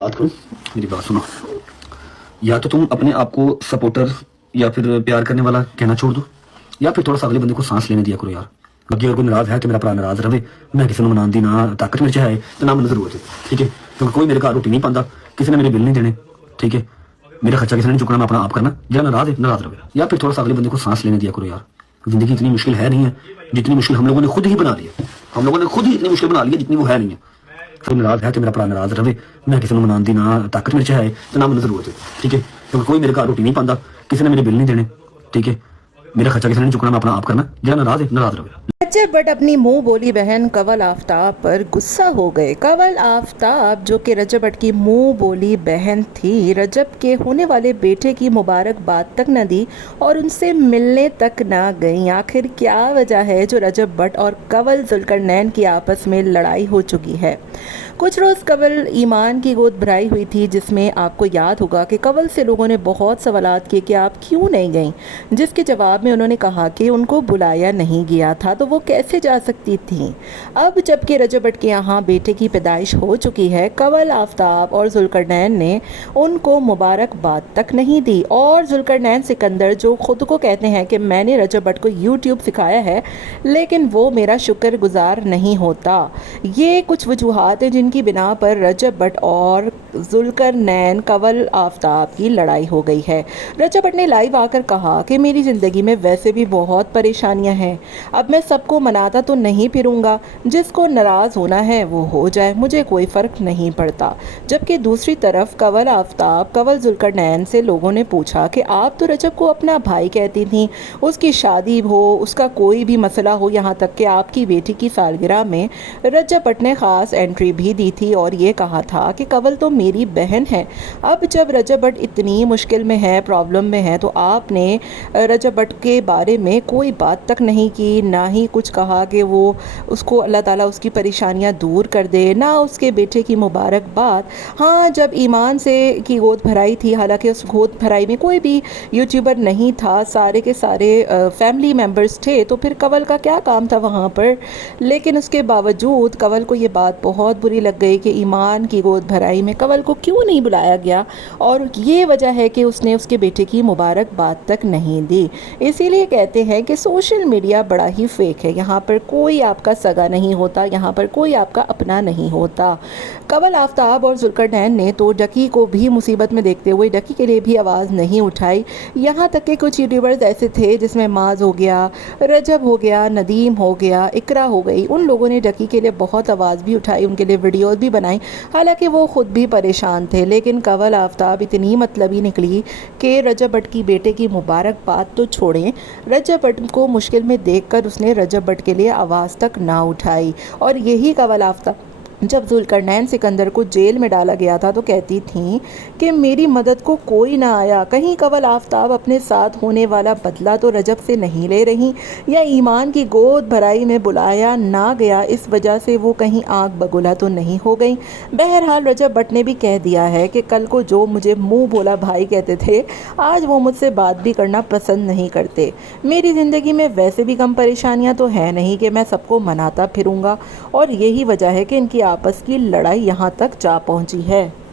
बात करूं, मेरी बात सुनो। या तो तुम अपने आप को सपोर्टर या फिर प्यार करने वाला कहना छोड़ दो, या फिर थोड़ा सा अगले बंदे को सांस लेने दिया करो यार। बाकी अगर कोई नाराज है तो मेरा भरा नाराज रहे, मैं किसी को मनाने दी ना ताकत मेरे है तो ना मैंने जरूरत है, ठीक है। क्योंकि कोई मेरे घर रोटी नहीं पाता, किसी ने मेरे बिल नहीं देने, ठीक है। मेरा खर्चा किसी ने नहीं चुकना, मैं अपना आप करना। जरा नाराज है नाराज रहे, या फिर थोड़ा सा अगले बंदे को सांस लेने दिया करो यार। जिंदगी इतनी मुश्किल है नहीं है जितनी मुश्किल हम लोगों ने खुद ही बना ली है। हम लोगों ने खुद ही इतनी मुश्किल बना ली है जितनी वो है नहीं है। कोई नाराज है तो मेरा भरा नाराज रहे, मैं किसी को मनाने दी ना ताकत मेरे है तो ना मैंने जरूरत है, ठीक है। क्योंकि कोई मेरे घर रोटी नहीं पाता, किसी ने मेरे बिल नहीं देने, ठीक है। मेरा खर्चा किसी ने नहीं चुकना, मैं अपना आप करना। जरा नाराज है नाराज रहे। रजब बट अपनी मुंह बोली बहन कंवल आफ्ताब पर गुस्सा हो गए। कंवल आफ्ताब जो कि रजब बट की मुंह बोली बहन थी, रजब के होने वाले बेटे की मुबारकबाद तक न दी और उनसे मिलने तक न गई। आखिर क्या वजह है जो रजब बट और कंवल जुल्करनैन की आपस में लड़ाई हो चुकी है? कुछ रोज़ कंवल ईमान की गोद भराई हुई थी, जिसमें आपको याद होगा कि कंवल से लोगों ने बहुत सवालात किए कि आप क्यों नहीं गईं, जिसके जवाब में उन्होंने कहा कि उनको बुलाया नहीं गया था तो वो कैसे जा सकती थी। अब जबकि रजब बट के यहाँ बेटे की पैदाइश हो चुकी है, कंवल आफ्ताब और जुल्करनैन ने उनको मुबारकबाद तक नहीं दी। और जुल्करनैन सिकंदर जो खुद को कहते हैं कि मैंने रजब बट को यूट्यूब सिखाया है लेकिन वो मेरा शुक्रगुजार नहीं होता, ये कुछ वजूहात हैं जिनकी बिना पर रजब बट और जुल्करनैन कंवल आफ्ताब की लड़ाई हो गई है। रजब बट ने लाइव आकर कहा कि मेरी ज़िंदगी में वैसे भी बहुत परेशानियां हैं, अब मैं सबको मनाता तो नहीं फिरूंगा, जिसको नाराज़ होना है वो हो जाए, मुझे कोई फ़र्क नहीं पड़ता। जबकि दूसरी तरफ कंवल आफ्ताब कंवल जुल्करनैन से लोगों ने पूछा कि आप तो रजब को अपना भाई कहती थी, उसकी शादी हो, उसका कोई भी मसला हो, यहाँ तक कि आपकी बेटी की सालगिरह में रजब बट ने ख़ास एंट्री भी दी थी और ये कहा था कि कंवल तो मेरी बहन है। अब जब रजब बट इतनी मुश्किल में है, प्रॉब्लम में है, तो आपने रजब बट के बारे में कोई बात तक नहीं की, ना ही कुछ कहा कि वो उसको अल्लाह ताला उसकी परेशानियां दूर कर दे, ना उसके बेटे की मुबारकबाद। हाँ, जब ईमान से की गोद भराई थी, हालांकि उस गोद भराई में कोई भी यूट्यूबर नहीं था, सारे के सारे फैमिली मेम्बर्स थे, तो फिर कंवल का क्या काम था वहाँ पर। लेकिन उसके बावजूद कंवल को ये बात बहुत बुरी लग गई कि ईमान की गोद भराई में कंवल को क्यों नहीं बुलाया गया, और ये वजह है कि उसने उसके बेटे की मुबारकबाद तक नहीं दी। इसीलिए कहते हैं कि सोशल मीडिया बड़ा ही फेक है, यहाँ पर कोई आपका सगा नहीं होता, यहाँ पर कोई आपका अपना नहीं होता। कंवल आफ्ताब और जुल्करनैन ने तो डकी को भी मुसीबत में देखते हुए डकी के लिए भी आवाज़ नहीं उठाई। यहाँ तक कि कुछ यूट्यूबर्स ऐसे थे जिसमें माज हो गया, रजब हो गया, नदीम हो गया, इकरा हो गई, उन लोगों ने डकी के लिए बहुत आवाज़ भी उठाई, उनके लिए वीडियोज़ भी बनाई, हालांकि वो खुद भी परेशान थे। लेकिन कंवल आफ्ताब इतनी मतलबी निकली कि रजब बट की बेटे की मुबारकबाद तो छोड़ें, रजब बट को मुश्किल में देखकर उसने रजब बट के लिए आवाज़ तक ना उठाई। और यही कंवल आफ्ताब जब जुल्करनैन सिकंदर को जेल में डाला गया था तो कहती थी कि मेरी मदद को कोई ना आया। कहीं कंवल आफ्ताब अपने साथ होने वाला बदला तो रजब से नहीं ले रही, या ईमान की गोद भराई में बुलाया ना गया इस वजह से वो कहीं आग बगुला तो नहीं हो गई। बहरहाल रजब बट ने भी कह दिया है कि कल को जो मुझे मुंह बोला भाई कहते थे, आज वो मुझसे बात भी करना पसंद नहीं करते। मेरी ज़िंदगी में वैसे भी कम परेशानियां तो है नहीं कि मैं सबको मनाता फिरूंगा, और यही वजह है कि इनकी आपस की लड़ाई यहाँ तक जा पहुँची है।